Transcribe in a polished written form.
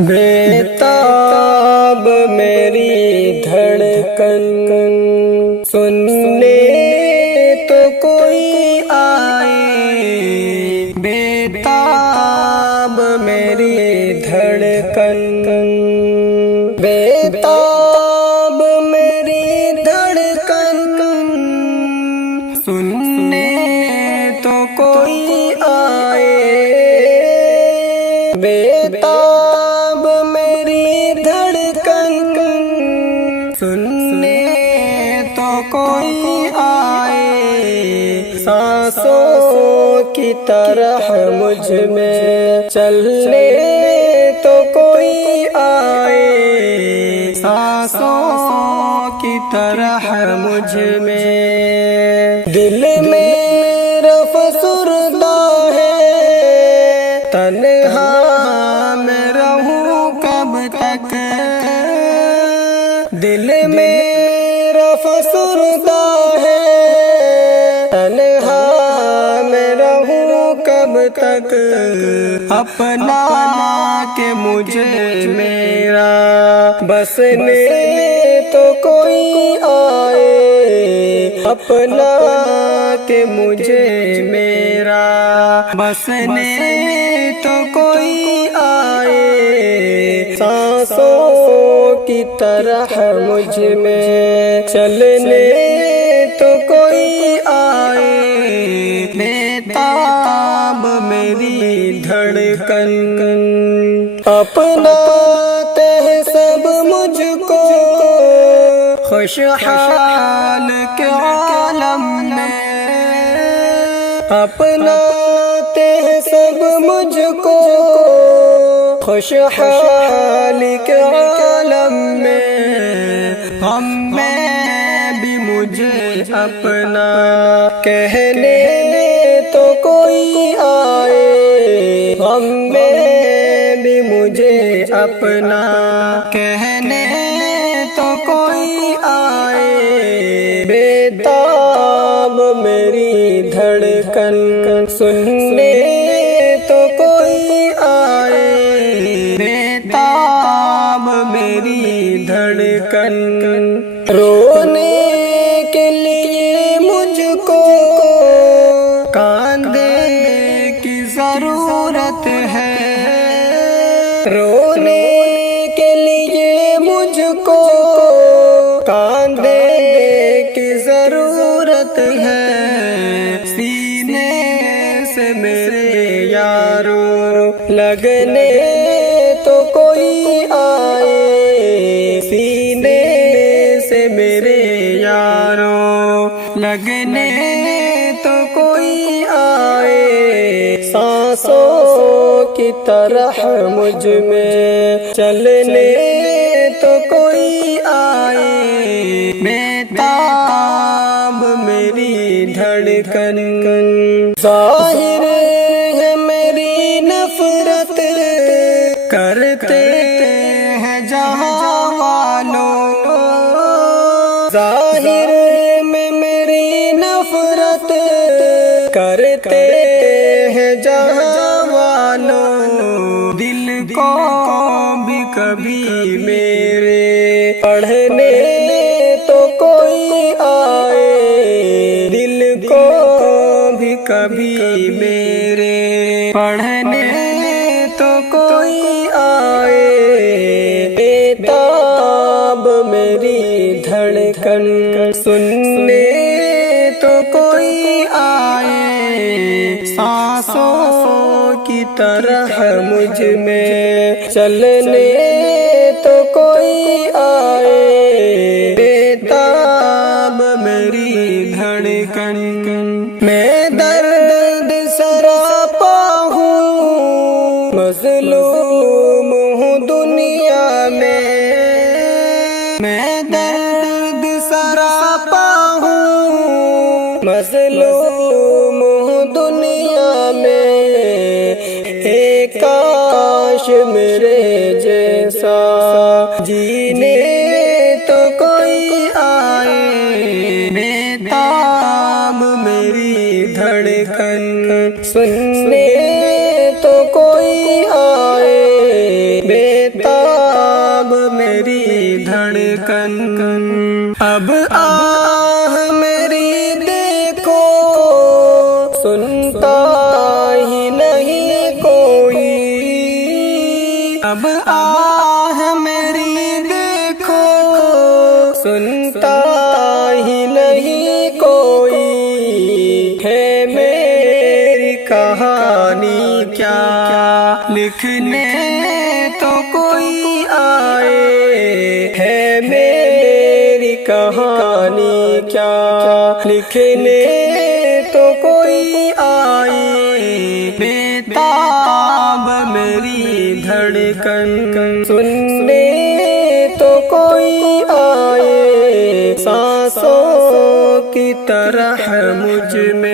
बेताब मेरी धड़कन सुनने तो कोई आए। बेताब मेरी धड़कन, बेताब मेरी धड़कन सुनने तो कोई आए। बेताब मेरी धड़कन सुनने तो कोई आए। सांसों की तरह मुझ में चलने तो कोई आए। सांसों की तरह मुझ में दिल मेरा फसुरदा है। तन्हा मैं रहूं कब तक, दिल मेरा फसुरदा है। तन्हा मैं रहूं कब तक, अपना के मुझे मेरा बसने तो कोई आए। अपना के मुझे मेरा बसने तो कोई आए। सांसों की तरह मुझ में चलने तो कोई आए। बेताब मेरी धड़कन अपनाते हैं सब मुझको खुशहाल के आलम में। अपनाते हैं सब मुझको खुशहाल के आलम में। हम में भी मुझे अपना कहने तो कोई आए। हम में भी मुझे अपना कहने तो कोई आए। बेताब मेरी धड़कन सुनने तो कोई आए। बेताब मेरी धड़कन रोने के लिए मुझको कांधे की जरूरत है। रोने के लिए मुझको कांधे की जरूरत है। सीने से मेरे यारों लगने तो कोई आए। सीने से मेरे यारों लगने तो कोई आए। सांसों की तरह मुझ में चलने तो कोई आए। बेताब मेरी धड़कन ज़ाहिर है मेरी नफरत करते हैं जहां वालों। ज़ाहिर में मेरी नफरत करते हैं जहां वालों। दिल को भी कभी मेरे पढ़ने तो कोई आए। दिल को भी कभी मेरे पढ़ने तो कोई आए। बेताब मेरी धड़कन सुनने तो कोई आए। सांसों की तरह मुझ में चलने तो कोई आए। बेताब मेरी धड़कन मैं दर्द सरापा हूँ, मज़लूम हूँ दुनिया में। मैं दर्द सरापा हूँ, मज़लूम हूँ दुनिया में। काश मेरे जैसा जीने तो कोई आए। बेताब मेरी धड़कन सुनने तो कोई आए। बेताब मेरी धड़कन। अब आह मेरी देखो सुनता ही नहीं कोई। अब आह मेरी देखो सुनता ही नहीं कोई। है मेरी कहानी क्या लिखने तो कोई आए। है मेरी कहानी क्या लिखने तो कोई आए। बेताब मेरी धड़कन सुनने तो कोई आए। सांसों की तरह मुझ में